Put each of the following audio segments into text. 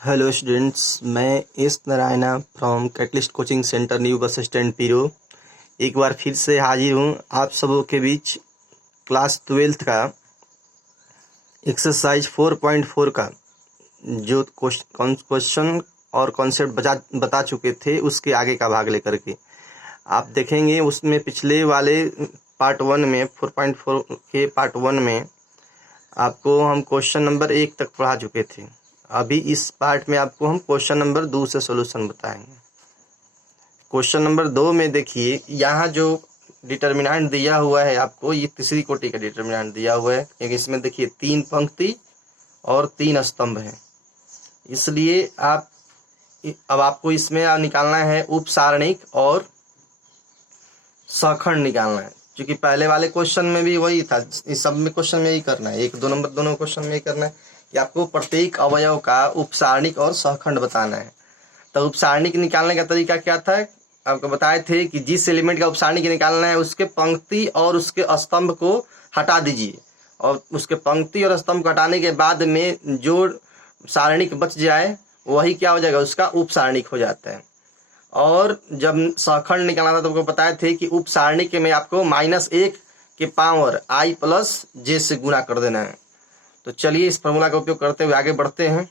Hello students, मैं S Narayana from catalyst coaching centre new bus stand Piro एक बार फिर से हाजिर हूँ आप सबों के बीच। क्लास 12th का एक्सरसाइज 4.4 का जो क्वेश्चन और कॉन्सेप्ट बता चुके थे उसके आगे का भाग लेकर के आप देखेंगे। उसमें पिछले वाले पार्ट 1 में 4.4 के पार्ट 1 में आपको हम क्वेश्चन नंबर 1 तक पढ़ा चुके थे। अभी इस पार्ट में आपको हम क्वेश्चन नंबर 2 से सॉल्यूशन बताएंगे। क्वेश्चन नंबर 2 में देखिए, यहाँ जो डिटर्मिनेंट दिया हुआ है आपको, ये तीसरी कोटि का डिटर्मिनेंट दिया हुआ है क्योंकि इसमें देखिए 3 पंक्ति और 3 स्तंभ हैं। इसलिए अब आपको इसमें निकालना है उपसारणिक और सहखंड निकालना है, क्योंकि पहले वाले क्वेश्चन में भी वही था। इस सब में क्वेश्चन में यही करना है, 1-2 नंबर दोनों क्वेश्चन में यही करना है कि आपको प्रत्येक अवयव का उपसारणिक और सहखंड बताना है। तो उपसारणिक निकालने का तरीका क्या था, आपको बताए थे कि जिस एलिमेंट का उपसारणिक निकालना है उसके पंक्ति और उसके स्तंभ को हटा दीजिए, और उसके पंक्ति और स्तंभ को हटाने के बाद में जो सारणिक बच जाए वही क्या हो जाएगा, उसका उपसारणिक हो जाता है। और जब सहखंड निकालना था तो आपको बताए थे कि उपसारणिक में आपको -1 के पावर i + j से गुणा कर देना है। तो चलिए इस फॉर्मूला का उपयोग करते हुए आगे बढ़ते हैं।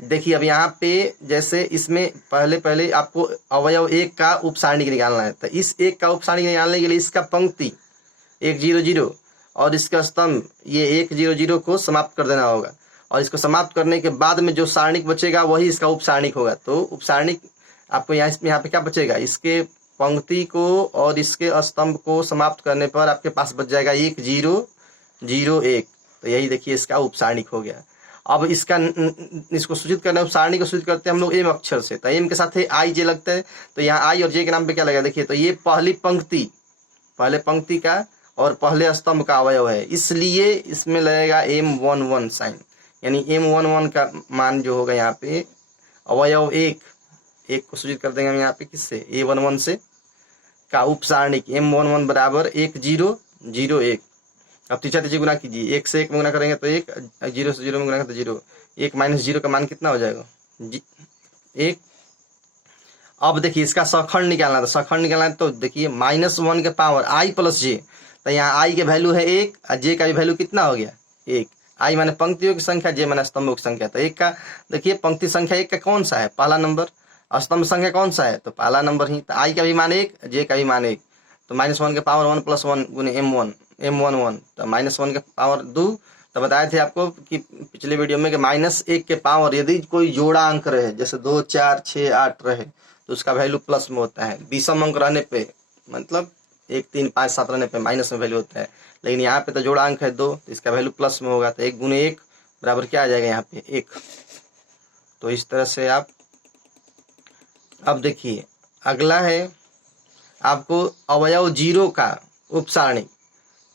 देखिए अब यहाँ पे जैसे इसमें पहले आपको अवयव 1 का उपसारणिक निकालना है। तो इस 1 का उपसारणिक निकालने के लिए इसका पंक्ति 1 0 0 और इसका स्तंभ ये 1 0 0 को समाप्त कर देना होगा, और इसको समाप्त करने के बाद में जो सारणिक बचेगा वही इसका उपसारणिक होगा। तो उपसारणिक आपको यहाँ पे क्या बचेगा, इसके पंक्ति को और इसके स्तंभ को समाप्त करने पर आपके पास बच जाएगा 1 0 0 1। तो यही देखिए इसका उपसारणिक हो गया। अब इसको सूचित करना है, उपसारणिक को सूचित करते हैं हम लोग एम अक्षर से। तो एम के साथ आई जे लगता है, तो यहाँ आई और जे के नाम पे क्या लगा, देखिए तो ये पहले पंक्ति का और पहले स्तंभ का अवयव है, इसलिए इसमें लगेगा M11 साइन। यानी M11 का मान जो होगा यहाँ पे अवयव 1 को सूचित कर देंगे हम यहाँ पे किससे, A11 से का उपसारणिक M11 बराबर 1 0 0 1। अब तीसरा गुना कीजिए, 1 से 1 में गुना करेंगे तो 1, 0 से 0 में गुना करेंगे तो 0, 1 - 0 का मान कितना हो जाएगा, 1। अब देखिए इसका सहखंड निकालना था, सहखंड निकालना है तो देखिए -1 के पावर i + j। तो यहाँ i के वैल्यू है 1 और j का भी वैल्यू कितना हो गया, 1। i माने पंक्तियों की संख्या, j माने स्तंभों की संख्या। तो 1 का देखिए पंक्ति संख्या 1 का कौन सा है, पहला नंबर, और स्तंभ संख्या कौन सा है, तो पहला नंबर ही। तो i का भी मान 1, j का भी मान 1। तो -1 के पावर 1 + 1 गुने M11, तो -1 के पावर 2। तो बताए थे आपको कि पिछले वीडियो में कि -1 के पावर यदि कोई जोड़ा अंक रहे, जैसे 2 4 6 8 रहे, तो उसका वैल्यू प्लस में होता है। विषम अंक रहने पे, मतलब 1 3 5 7 रहने पे माइनस में वैल्यू होता है, लेकिन यहाँ पे तो जोड़ा अंक है 2, तो इसका वैल्यू प्लस में होगा। तो 1 गुने 1 बराबर क्या आ जाएगा यहाँ पे, 1। तो इस तरह से आप अब देखिए अगला है आपको अवयव 0 का उपसारणिक।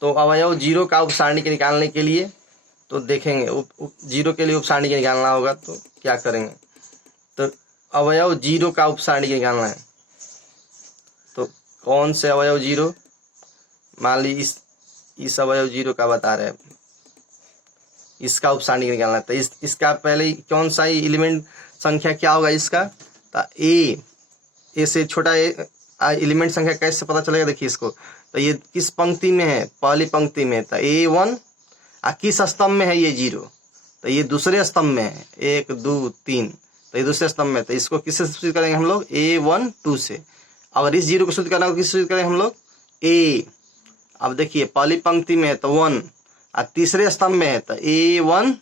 तो अवयव 0 का उपसारणिक निकालने के लिए तो देखेंगे 0 के लिए उपसारणिक निकालना होगा तो क्या करेंगे, तो अवयव 0 का उपसारणिक निकालना है। तो कौन से अवयव 0, मान ली इस अवयव 0 का बता रहे हैं, इसका उपसारणिक निकालना है। तो इसका पहले कौन सा एलिमेंट संख्या क्या होगा इसका, तो ए से छोटा एलिमेंट संख्या कैसे पता चलेगा, देखिए इसको। तो ये किस पंक्ति में है, पहली पंक्ति में, तो A1। किस स्तंभ में है ये 0, तो ये दूसरे स्तंभ में है, 1 2 3, तो ये दूसरे स्तंभ में। तो इसको किससे सूचित करेंगे हम लोग, A1 2 से। अगर इस 0 को सूचित करना हो किससे सूचित करेंगे हम लोग, A। अब देखिए पहली पंक्ति में है तो 1, और तीसरे स्तंभ में है तो A1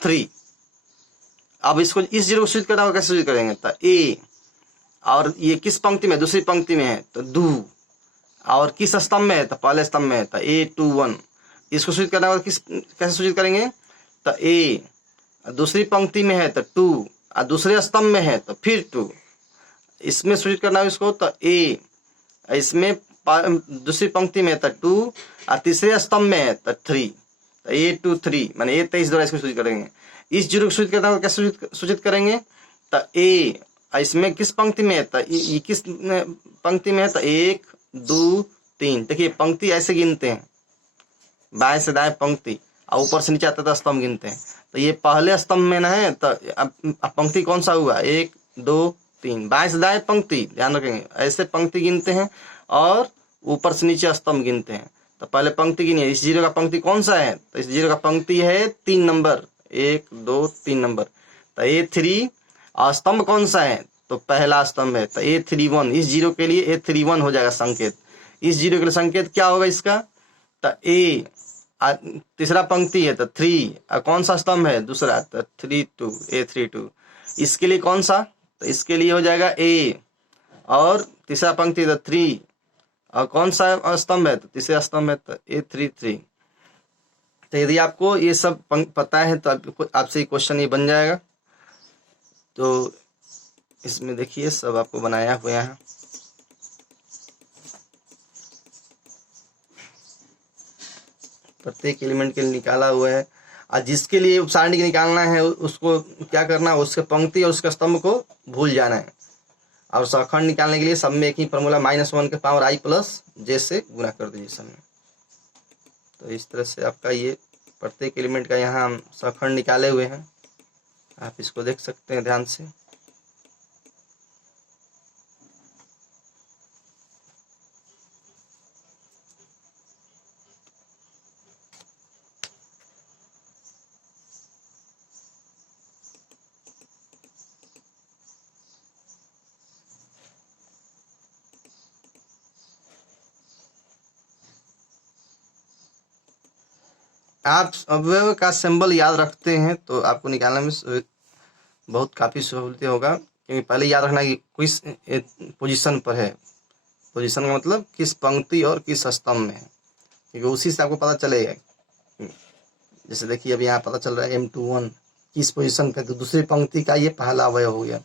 3। अब इसको इस 0 को सूचित करना होगा, कैसे सूचित करेंगे, तो A। और ये किस पंक्ति में, दूसरी पंक्ति में है तो 2, और किस स्तंभ में है, तो पहले स्तंभ में है तो A21। इसको सूचित करना होगा कैसे सूचित करेंगे, तो A। दूसरी पंक्ति में है तो 2, और दूसरे स्तंभ में है तो फिर 2। इसमें सूचित करना है इसको तो A। इसमें दूसरी पंक्ति में है तो 2, और तीसरे स्तंभ में है तो 3, तो A2 3 माने A23 द्वारा इसको सूचित करेंगे। इस 0 को सूचित करना होगा कैसे सूचित करेंगे, तो A। इसमें किस पंक्ति में है, तो ये किस पंक्ति में है, तो 1 2 3। देखिए पंक्ति ऐसे गिनते हैं, बाएं से दाएं पंक्ति, और ऊपर से नीचे आता तो स्तंभ गिनते हैं। तो ये पहले स्तंभ में ना है, तो अब पंक्ति कौन सा हुआ, 1 2 3, बाएं से दाएं पंक्ति, ध्यान रखेंगे ऐसे पंक्ति गिनते हैं और ऊपर से नीचे स्तंभ गिनते हैं। तो पहले पंक्ति गिनिए, इस जीरो का पंक्ति कौन सा है, तो इस जीरो का पंक्ति है 3 नंबर, 1 2 3 नंबर। तो A3 स्तंभ कौन सा है, तो पहला स्तंभ है, तो A31, इस जीरो के लिए A31 हो जाएगा संकेत। इस जीरो के लिए संकेत क्या होगा इसका, तो A, तीसरा पंक्ति है तो 3, कौन सा स्तंभ है, दूसरा, तो 32, A32। इसके लिए कौन सा, तो इसके लिए हो जाएगा A, और तीसरा पंक्ति तो 3, और कौन सा स्तंभ है, तो तीसरा स्तंभ है, तो A33। तो यदि आपको ये सब पता है तो आपसे ये क्वेश्चन ये बन जाएगा। तो इसमें देखिए सब आपको बनाया हुआ है, प्रत्येक एलिमेंट के लिए निकाला हुआ है, और जिसके लिए उपसारणिक निकालना है उसको क्या करना है, उसके पंक्ति और उसके स्तंभ को भूल जाना है। और सखंड निकालने के लिए सब में एक ही फॉर्मूला, -1 के पावर i प्लस j से गुना कर दीजिए सब में। तो इस तरह से आपका ये प्रत्येक एलिमेंट का यहाँ हम सखंड निकाले हुए हैं, आप इसको देख सकते हैं ध्यान से। आप अवयव का सिंबल याद रखते हैं तो आपको निकालने में बहुत काफ़ी सहूलियत होगा, क्योंकि पहले याद रखना कि किस पोजीशन पर है, पोजीशन का मतलब किस पंक्ति और किस स्तंभ में है, क्योंकि उसी से आपको पता चलेगा। जैसे देखिए अभी यहाँ पता चल रहा है M21 किस पोजीशन पे, तो दूसरी पंक्ति का ये पहला अवयव हो गया।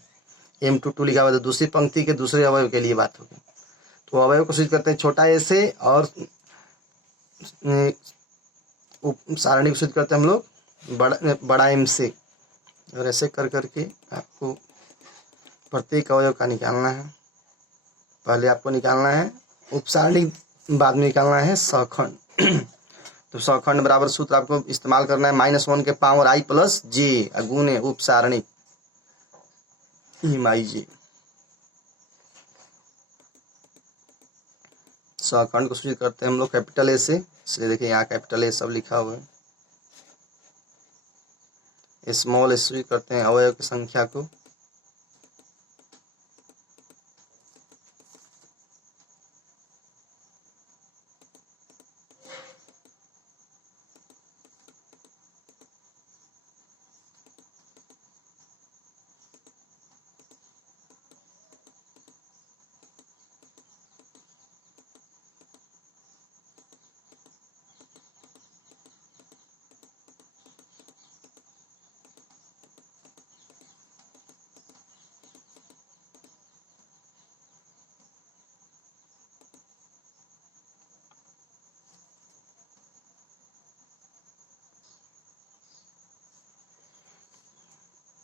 M22 लिखा हुआ तो दूसरी पंक्ति के दूसरे अवयव के लिए बात होगी। तो अवयव को सूचित करते हैं छोटा ए से, और सारणी को सूचित करते हैं हम लोग बड़ा M से, और ऐसे कर करके आपको प्रत्येक अवयव का निकालना है। पहले आपको निकालना है उपसारणी, बाद में निकालना है सखंड। तो सखंड बराबर सूत्र आपको इस्तेमाल करना है, -1 के पावर i प्लस j गुणे उपसारणी j। सखंड को सूचित करते हैं हम लोग कैपिटल ए से, इसलिए देखिए यहाँ कैपिटल ए सब लिखा हुआ है। स्मॉल ए सूचित करते हैं अवयव की संख्या को,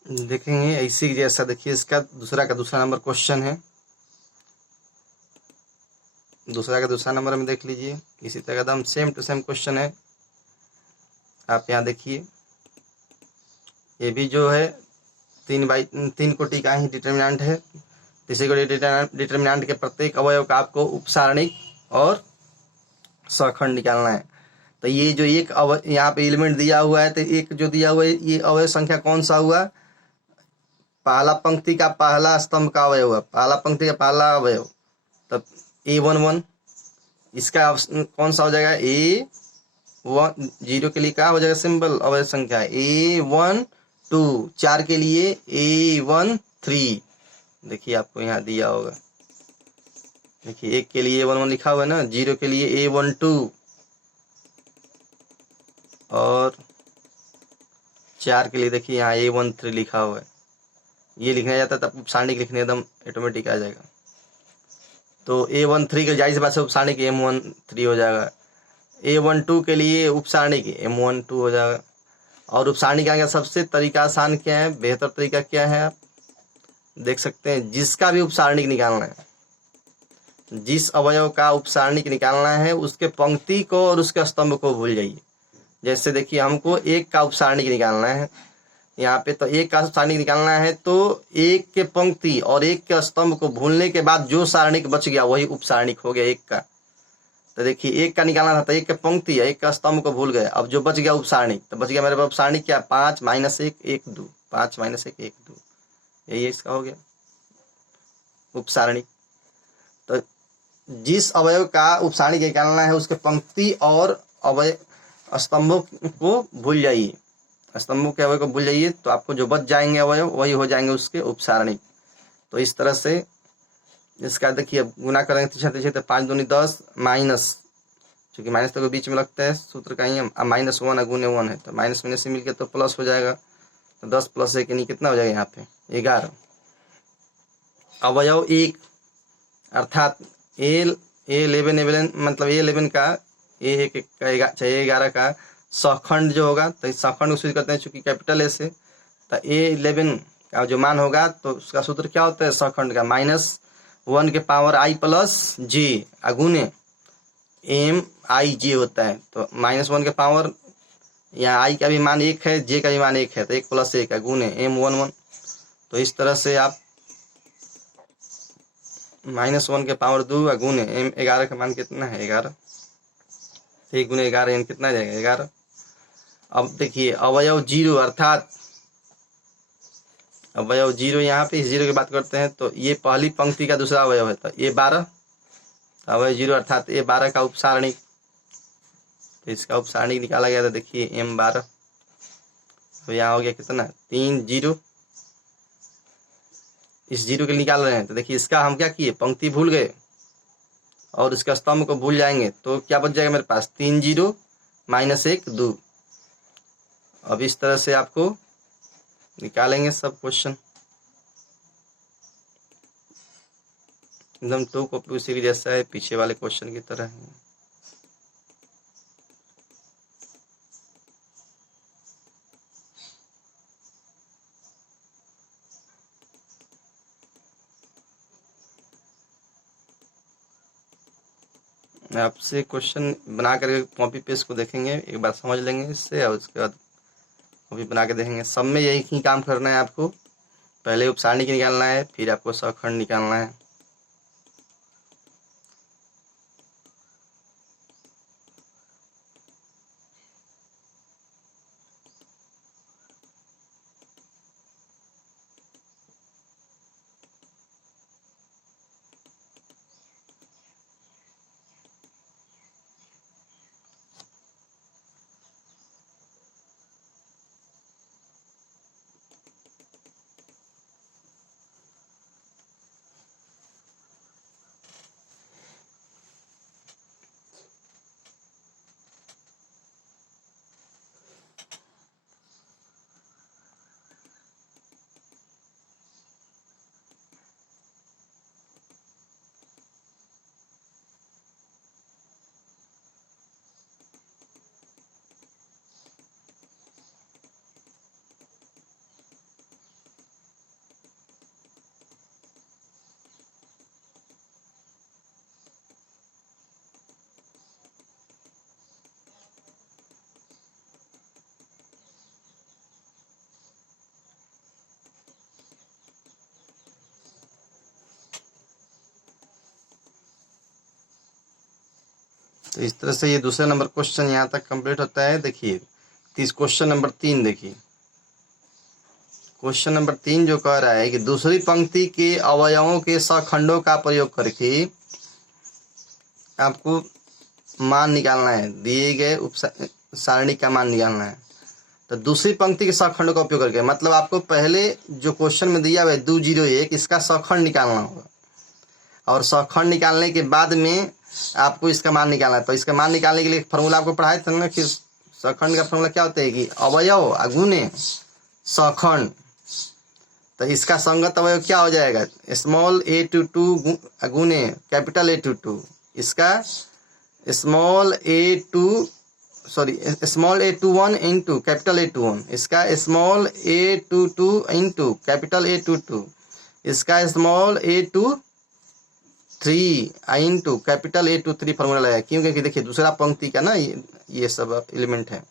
देखेंगे इसी जैसा। देखिए इसका दूसरा नंबर क्वेश्चन है, दूसरा नंबर में देख लीजिए, इसी तरह एकदम सेम टू सेम क्वेश्चन है। आप यहाँ देखिए ये भी जो है 3 कोटि का ही डिटर्मिनेंट है। इसी को डिटर्मिनेंट के प्रत्येक अवयव का आपको उपसारणिक और सखंड निकालना है। तो ये जो एक यहाँ पे एलिमेंट दिया हुआ है, तो एक जो दिया हुआ है ये अवयव संख्या कौन सा हुआ, पहला पंक्ति का पहला स्तंभ का अवयव हुआ, पहला पंक्ति का पहला अवयव, तब A11 इसका कौन सा हो जाएगा, A1 0 के लिए क्या हो जाएगा सिंबल अवयव संख्या A12, 4 के लिए A13। देखिए आपको यहाँ दिया होगा, देखिए 1 के लिए A11 लिखा हुआ है ना, 0 के लिए A12, और 4 के लिए देखिए यहाँ A13 लिखा हुआ है। ये लिखना जाता है तब उपसारणिक लिखने एकदम ऑटोमेटिक आ जाएगा। तो A13 के जाहिर सी बात से उपसारणिक M13 हो जाएगा, A12 के लिए उपसारणिक M12 हो जाएगा। और उपसारणिक का सबसे तरीका आसान क्या है, बेहतर तरीका क्या है, आप देख सकते हैं। जिसका भी उपसारणिक निकालना है, जिस अवयव का उपसारणिक निकालना है, उसके पंक्ति को और उसके स्तंभ को भूल जाइए। जैसे देखिए हमको एक का उपसारणिक निकालना है यहाँ पे, तो एक का उपसारणिक निकालना है तो एक के पंक्ति और एक के स्तंभ को भूलने के बाद जो सारणिक बच गया वही उपसारणिक हो गया एक का। तो देखिए एक का निकालना था तो एक के पंक्ति है, एक का स्तंभ को भूल गए, अब जो बच गया उपसारणिक, तो बच गया मेरे पास उपसारणिक क्या, 5 - 1 1 2, 5 - 1 1 2, यही इसका हो गया उपसारणिक। तो जिस अवयव का उपसारणिक निकालना है उसके पंक्ति और अवयव स्तंभों को भूल जाइए, स्तंभों के अवयव को भूल जाइए, तो आपको जो बच जाएंगे अवयव वही हो जाएंगे उसके उपसारणिक। तो इस तरह से इसका देखिए गुना करेंगे 3 तो 5 दूनी 10 माइनस, चूंकि माइनस तो बीच में लगता है सूत्र का ही -1 गुने 1 है, तो माइनस में से मिलकर तो प्लस हो जाएगा, तो 10 + 1 यानी कितना हो जाएगा यहाँ पे 11। अवयव 1 अर्थात A11 मतलब A11 का A1 का 11 का सहखंड जो होगा, तो इस सहखंड को सूचित करते हैं चूंकि कैपिटल ए से, तो A11 का जो मान होगा तो उसका सूत्र क्या होता है सहखंड का, -1 के पावर i + j अगुने MIJ होता है। तो -1 के पावर, यहाँ i का भी मान 1 है, j का भी मान 1 है, तो 1 + 1 अगुने M11। तो इस तरह से आप -1 के पावर 2 अगुने M11 का मान कितना है 11, 1 × 11 यानी कितना जाएगा 11। अब देखिए अवयव 0 अर्थात अवयव 0, यहाँ पे इस 0 की बात करते हैं तो ये पहली पंक्ति का दूसरा अवयव है, तो A12 अवयव 0 अर्थात A12 का उपसारणिक, तो इसका उपसारणिक निकाला गया था देखिए M12, तो यहाँ हो गया कितना 3 0, इस 0 के निकाल रहे हैं, तो देखिए इसका हम क्या किए पंक्ति भूल गए और इसका स्तंभ को भूल जाएंगे, तो क्या बच जाएगा मेरे पास 3 0 - 1 2। अब इस तरह से आपको निकालेंगे सब क्वेश्चन, एकदम 2 कॉपी उसी के जैसा है, पीछे वाले क्वेश्चन की तरह है। आपसे क्वेश्चन बना कर कॉपी पेस्ट को देखेंगे, एक बार समझ लेंगे इससे, और उसके बाद कॉपी बना के देखेंगे। सब में यही ही काम करना है आपको, पहले उपसारणिक निकालना है, फिर आपको सहखंड निकालना है। तो इस तरह से ये दूसरा नंबर क्वेश्चन यहाँ तक कंप्लीट होता है। देखिए क्वेश्चन नंबर 3 देखिए, क्वेश्चन नंबर 3 जो कह रहा है कि दूसरी पंक्ति के अवयवों के सहखंडों का प्रयोग करके आपको मान निकालना है, दिए गए सारणी का मान निकालना है। तो दूसरी पंक्ति के सहखंडों का उपयोग करके, मतलब आपको पहले जो क्वेश्चन में दिया हुआ है 2 0 1 इसका सहखंड निकालना होगा, और सहखंड निकालने के बाद में आपको इसका मान निकालना है। तो इसका मान निकालने के लिए फॉर्मूला आपको पढ़ाए थे ना कि सहखंड का फॉर्मूला क्या होता है कि अवयव अगुने सहखंड। तो इसका संगत अवयव क्या हो जाएगा, a22 अगुने A22, इसका a21 इंटू A21, इसका a22 इंटू A22, इसका a23 इंटू A23 फॉर्मूला लगाया। क्यों, क्योंकि देखिए दूसरा पंक्ति का ना ये सब एलिमेंट है।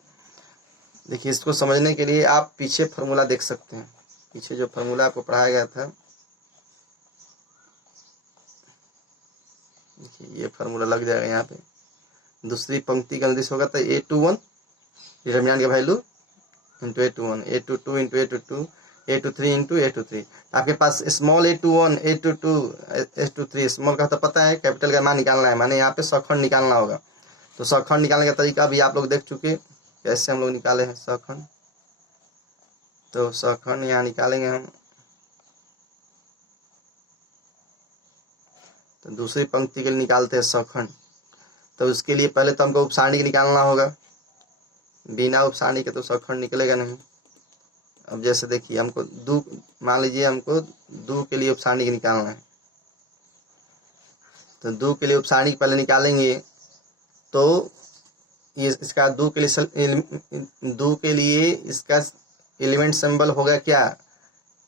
देखिए इसको समझने के लिए आप पीछे फार्मूला देख सकते हैं। पीछे जो फार्मूला आपको पढ़ाया गया था, देखिए ये फार्मूला लग जाएगा यहाँ पे। दूसरी पंक्ति का निर्देश होगा तो A21 डिटरमिनेंट का value into A21, A22 into A22, A23 into A23। आपके पास small A21, A22, A23, small का तो पता है, कैपिटल का मान निकालना है, माने यहाँ पे सखंड निकालना होगा। तो सखंड निकालने का तरीका भी आप लोग देख चुके, कैसे हम लोग निकाले हैं सखंड। तो सखंड यहाँ निकालेंगे हम। तो दूसरी पंक्ति के लिए निकालते हैं सखंड। तो उसके लिए पहले तो हमको उपसारणिक निकालना होगा, बिना उपसारणिक के तो सखंड निकलेगा नहीं। अब जैसे देखिए हमको दो, मान लीजिए हमको दो के लिए उपसारणिक निकालना है, तो दो के लिए उपसारणिक पहले निकालेंगे। तो ये इसका दो के लिए इसका एलिमेंट सिंबल होगा क्या,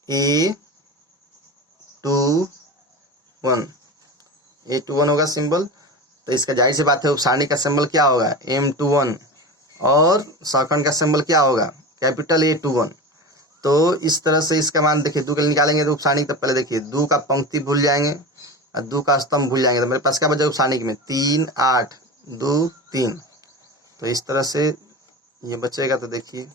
A21 होगा सिंबल। तो इसका जाहिर सी बात है उपसारणिक का सिंबल क्या होगा, M21, और सखंड का सिंबल क्या होगा, कैपिटल A21। तो इस तरह से इसका मान देखिए, दो के लिए निकालेंगे तो उपसारणिक, तो पहले देखिए दो का पंक्ति भूल जाएंगे और दो का स्तंभ भूल जाएंगे, तो मेरे पास क्या बचा उपसारणिक में 3, 8, 2, 3। तो इस तरह से ये बचेगा। तो देखिए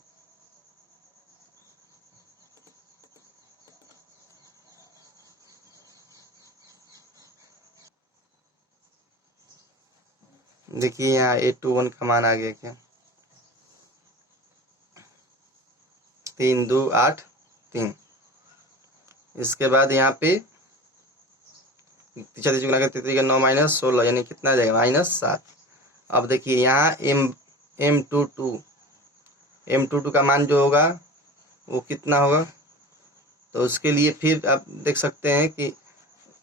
यहाँ A21 का मान आ गया क्या, 3, 2, 8, 3। इसके बाद यहाँ पे 9 माइनस 16 यानी कितना आ जाएगा, -7। अब देखिए यहाँ M22 का मान जो होगा वो कितना होगा। तो उसके लिए फिर आप देख सकते हैं कि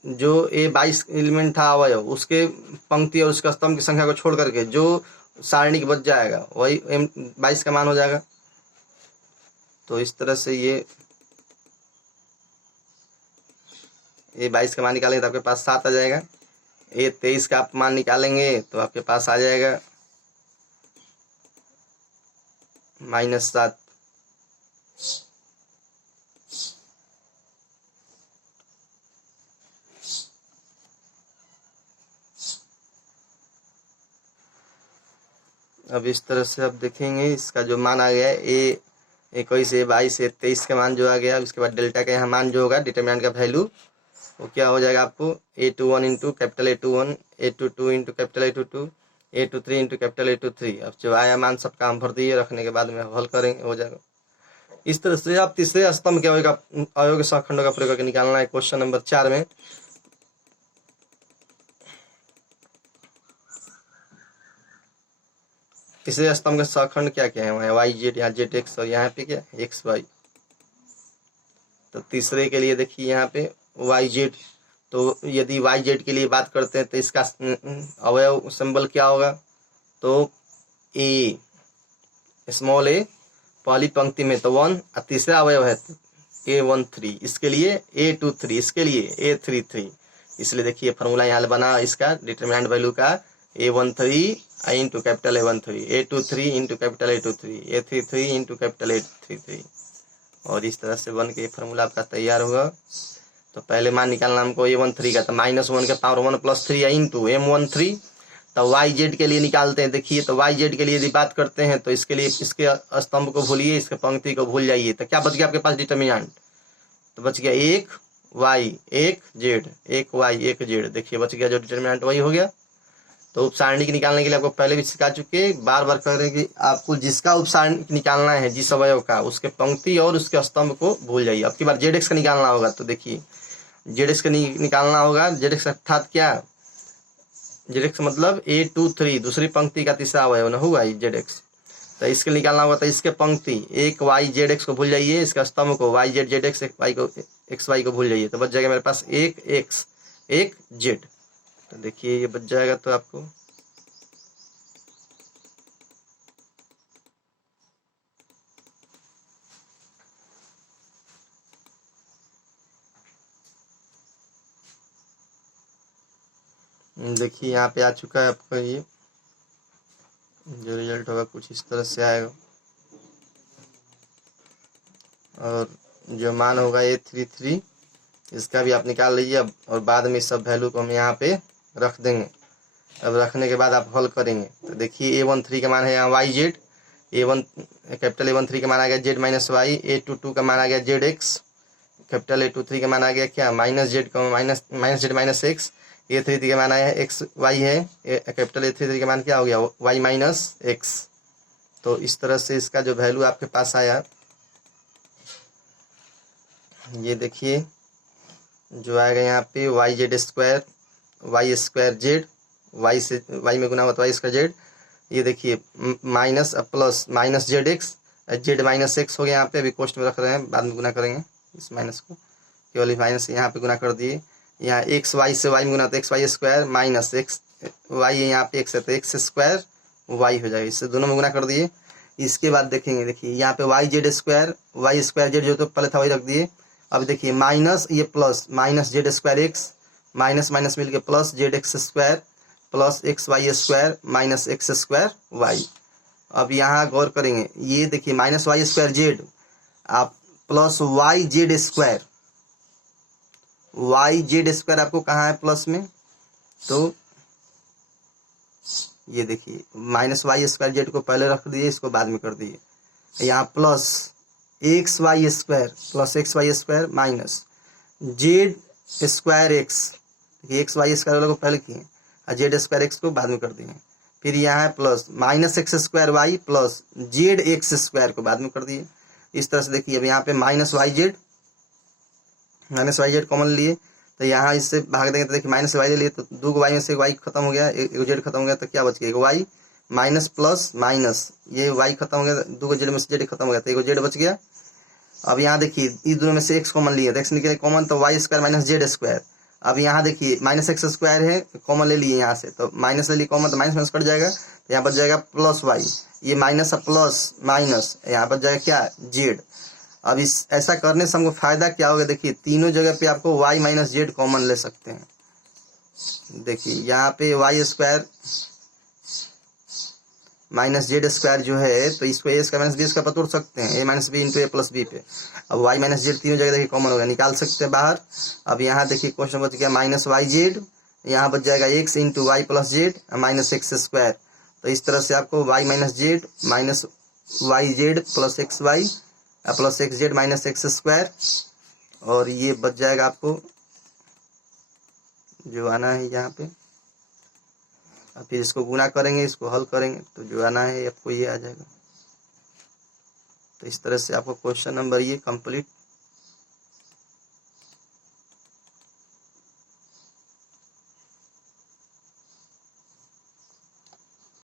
जो A22 एलिमेंट था अवयव, उसके पंक्ति और उसके स्तंभ की संख्या को छोड़ करके जो सारणिक बच जाएगा वही M22 का मान हो जाएगा। तो इस तरह से ये A22 का मान निकालेंगे तो आपके पास 7 आ जाएगा। A23 का आप मान निकालेंगे तो आपके पास आ जाएगा -7। अब इस तरह से आप देखेंगे इसका जो मान आ गया है A21, A22, A23 का मान जो आ गया, उसके बाद डेल्टा का यहाँ मान जो होगा डिटरमिनेंट का वैल्यू, वो क्या हो जाएगा आपको A21 into capital A21, A22 into capital A22, A23 into capital A23। अब जो आया मान सब काम भर दिए, रखने के बाद में हल करेंगे, हो जाएगा। इस तरह से आप तीसरे स्तंभ के अवयव के सखंडों का प्रयोग करके निकालना है क्वेश्चन नंबर 4 में। तीसरे स्तंभ का सखंड क्या क्या है, वहाँ वाई जेड, यहाँ जेड एक्स, और यहाँ पे क्या एक्स वाई। तो तीसरे के लिए देखिए यहाँ पे वाई जेड। तो यदि वाई जेड के लिए बात करते हैं तो इसका अवयव सिंबल क्या होगा, तो ए, स्मॉल ए पहली पंक्ति में तो 1, और तीसरा अवयव है A13, इसके लिए A23, इसके लिए A33। इसलिए देखिए फार्मूला यहाँ बना इसका डिटरमिनेंट वैल्यू का A13 into capital A13, A23 into capital A23, A33 into capital A33। और इस तरह से बन के फार्मूला आपका तैयार होगा। तो पहले मान निकालना हमको A13 का, तो -1 के पावर 1 + 3 इंटू M13। तो वाई जेड के लिए निकालते हैं। देखिए तो वाई जेड के लिए यदि बात करते हैं तो इसके लिए इसके स्तंभ को भूलिए, इसके पंक्ति को भूल जाइए। तो क्या बच गया आपके पास डिटरमिनेंट, तो बच गया 1 वाई 1 जेड, 1 वाई 1 जेड। देखिए बच गया जो डिटरमिनेंट वही हो गया। तो उपसारणिक निकालने के लिए आपको पहले भी सिखा चुके, बार बार कह रहे हैं कि आपको जिसका उपसारणिक निकालना है, जिस अवयव का, उसके पंक्ति और उसके स्तंभ को भूल जाइए। अब की बार जेड एक्स का निकालना होगा। तो देखिए जेड एक्स का निकालना होगा। जेड एक्स अर्थात क्या, जेड एक्स मतलब A23 दूसरी पंक्ति का तीसरा अवयव न हुआ जेड एक्स। तो इसके निकालना होगा। तो इसके पंक्ति 1 वाई जेड एक्स को भूल जाइए, इसका स्तंभ को Y Z Z X, X Y को भूल जाइए। तो बच जाएगा मेरे पास 1 एक्स 1 जेड। तो देखिए ये बच जाएगा। तो आपको देखिए यहाँ पे आ चुका है आपका, ये जो रिजल्ट होगा कुछ इस तरह से आएगा। और जो मान होगा A33 इसका भी आप निकाल लीजिए। अब और बाद में सब वैल्यू को हम यहाँ पे रख देंगे। अब रखने के बाद आप हल करेंगे तो देखिए A13 का मान है यहाँ YZ, कैपिटल A13 का मान आ गया Z माइनस वाई, A22 का मान आ गया ZX, कैपिटल A23 का मान आ गया क्या माइनस Z का minus Z minus X, A33 का मान आया XY है, कैपिटल A33 का मान क्या हो गया Y माइनस X। तो इस तरह से इसका जो वैल्यू आपके पास आया ये देखिए जो आएगा यहाँ पे YZ square Y square Z, Y से Y में गुना हुआ तो Y स्क्वायर Z, ये देखिए minus plus minus ZX, Z minus X हो गया। यहाँ पे अभी कोष्ट में रख रहे हैं, बाद में गुना करेंगे इस माइनस को, केवल माइनस यहाँ पे गुना कर दिए। यहाँ XY से Y में गुना तो XY स्क्वायर माइनस XY है, यहाँ पे X है तो X स्क्वायर Y हो जाएगा, इससे दोनों में गुना कर दिए। इसके बाद देखेंगे देखिए यहाँ पे YZ square Y square Z जो तो पहले था वही रख दिए। अब देखिए माइनस ये plus minus Z square X minus minus मिल के plus ZX square plus XY square minus X square Y। अब यहाँ गौर करेंगे ये देखिए माइनस Y स्क्वायर Z आप plus YZ square, YZ square आपको कहाँ है प्लस में, तो ये देखिए माइनस Y स्क्वायर Z को पहले रख दिए, इसको बाद में कर दिए। यहाँ plus XY square plus XY square minus Z square X, XY square को पहले किए और Z स्क्वायर X को बाद में कर दिए। फिर यहाँ है plus minus X square Y plus ZX square को बाद में कर दिए। इस तरह से देखिए अब यहाँ पे माइनस YZ कॉमन लिए तो यहाँ इससे भाग देंगे तो देखिए माइनस Y ले लिए तो 2 Y में से Y खत्म हो गया, एक Z खत्म हो गया तो क्या बच गया, एक Y माइनस प्लस माइनस ये Y खत्म हो गया, 2 Z में से Z खत्म हो गया तो एक Z बच गया। अब यहाँ देखिए इस दोनों में से X कॉमन लिए तो X निकले कॉमन तो Y square minus Z square. अब यहाँ देखिए माइनस X स्क्वायर है कॉमन ले लिए यहाँ से तो माइनस ले लिए कॉमन तो माइनस माइनस कट जाएगा तो यहाँ बच जाएगा प्लस Y, ये माइनस प्लस माइनस यहाँ बच जाएगा क्या Z। अब इस ऐसा करने से हमको फायदा क्या होगा, देखिए तीनों जगह पे आपको Y माइनस Z कॉमन ले सकते हैं। देखिए यहाँ पे Y square minus Z square जो है तो इसको A square minus B square पर तोड़ सकते हैं, A minus B into A plus B पे। अब Y माइनस Z तीनों जगह देखिए कॉमन हो गया, निकाल सकते हैं बाहर। अब यहाँ देखिए क्वेश्चन बच गया माइनस YZ, यहाँ बच जाएगा X into Y plus Z minus X square. तो इस तरह से आपको Y minus Z minus YZ plus XY plus XZ minus X square, और ये बच जाएगा आपको जो आना है यहाँ पे। अब फिर इसको गुना करेंगे, इसको हल करेंगे तो जो आना है आपको ये आ जाएगा। तो इस तरह से आपको क्वेश्चन नंबर ये कंप्लीट